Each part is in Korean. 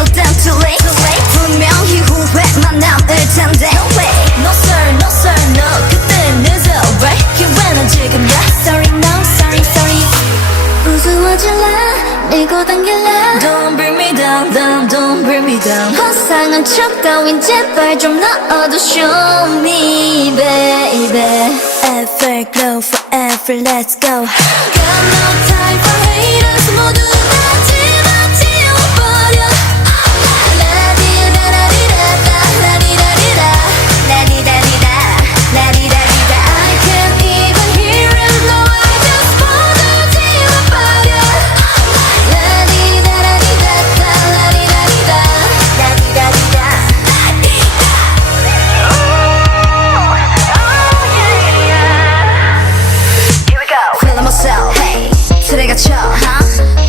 느낄 땐 too late 분명히 후회만 남을 텐데 No way No sir, no sir, no 그땐 it's alright 기회는 지금이야 Sorry, no, sorry, sorry 우스워질라 밀고 당길라 Don't bring me down, down, don't bring me down 허상한 척 따윈 제발 좀 넣어도 Show me, baby Everglow forever, let's go Got no time for haters 모두 다 집어버려 라디다라디다다 라디다리다 라디다리다 라디다리다 I can't even hear him no I just 모두 집어버려 라디다라디다다 라디다리다 라디다리다 Feeling myself, hey 틀에 갇혀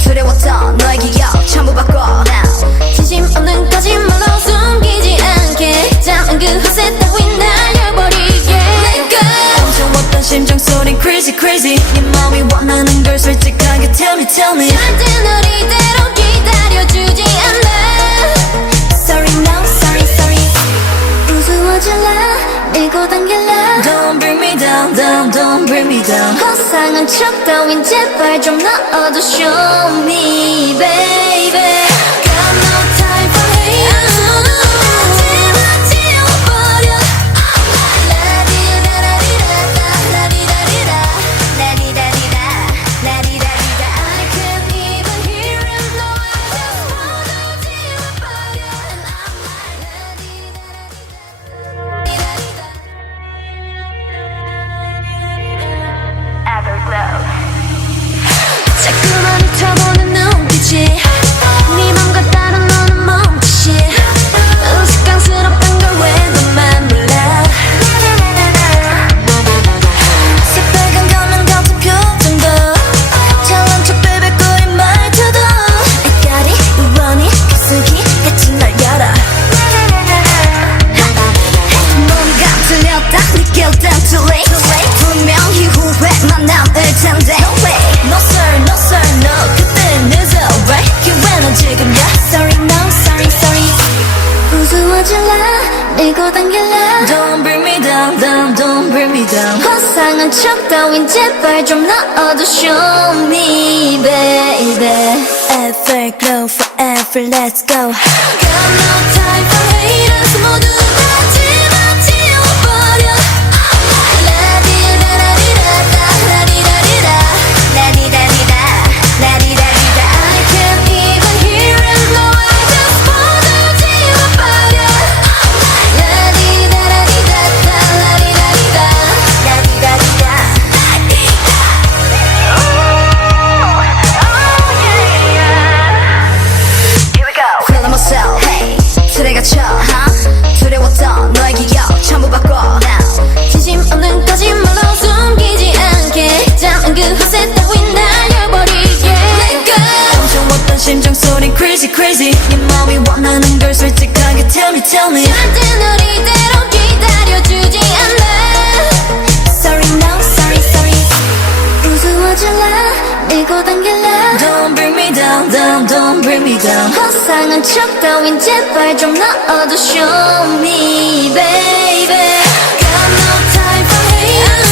두려웠던 너의 기억 전부 바꿔 Now 진심 없는 거짓말로 숨기지 않게 잠은 그 허세 따윈 날려버리게 Let go 엄청웠던 심장 소린 crazy crazy 네 마음이 원하는 걸 솔직하게 tell me tell me 절대 널 이대로 기다려주지 않아 Sorry no sorry sorry 우스워질라 밀고 당길라 Don't bring me down down don't bring me down 허상한 척 따윈 제발 좀 넣어도 Show me baby Got no time for haters 모두 다 지워버려 라디다라디다다 라디다리다 라디다리다 라디다리다 I can't even hear him no I just 모두 지워버려 And I'm like 라디다라디다 EVERGLOW 자꾸만 훑어보는 눈빛이 네 맘과 다른 너는 멈칫이 우스꽝스럽단 걸 왜 너만 몰라 새빨간 가면 같은 표정도 잘난 척 뺄뺄거린 말투도 I got it, you want it 가슴기 같이 날 열어 뭔가 들렸다 느낄 땐 too late 분명히 후회만 남을 텐데 No way No sir, no sir, no 그땐 it's alright 기회는 지금이야 Sorry, no, sorry, sorry 우스워질라 밀고 당길라 Don't bring me down, down, don't bring me down 허상한 척 따윈 제발 좀 넣어도 Show me, baby Everglow forever, let's go Got no time for haters 모두 다 집어버려 라디다라디다다 라디다리다 라디다리다 라디다리다 I can't even hear him no I just 모두 지워버려 라디다라디다다 라디다리다 라디다리다 Here we go Feeling myself, hey 틀에 갇혀 두려웠던 너의 기억 전부 바꿔 Now 진심 없는 거짓말로 숨기지 않게 잠은 그 허세 따윈 날려버리게 Let go 엄청웠던 심장 소린 crazy crazy 네 마음이 원하는 걸 솔직하게 tell me 절대 널 이대로 기다려주지 않아 Sorry no sorry sorry 우스워질라 밀고 당길라 Don't bring me down down don't bring me down 허상한 척 따윈 제발 좀 넣어도 Show me baby Got no time for haters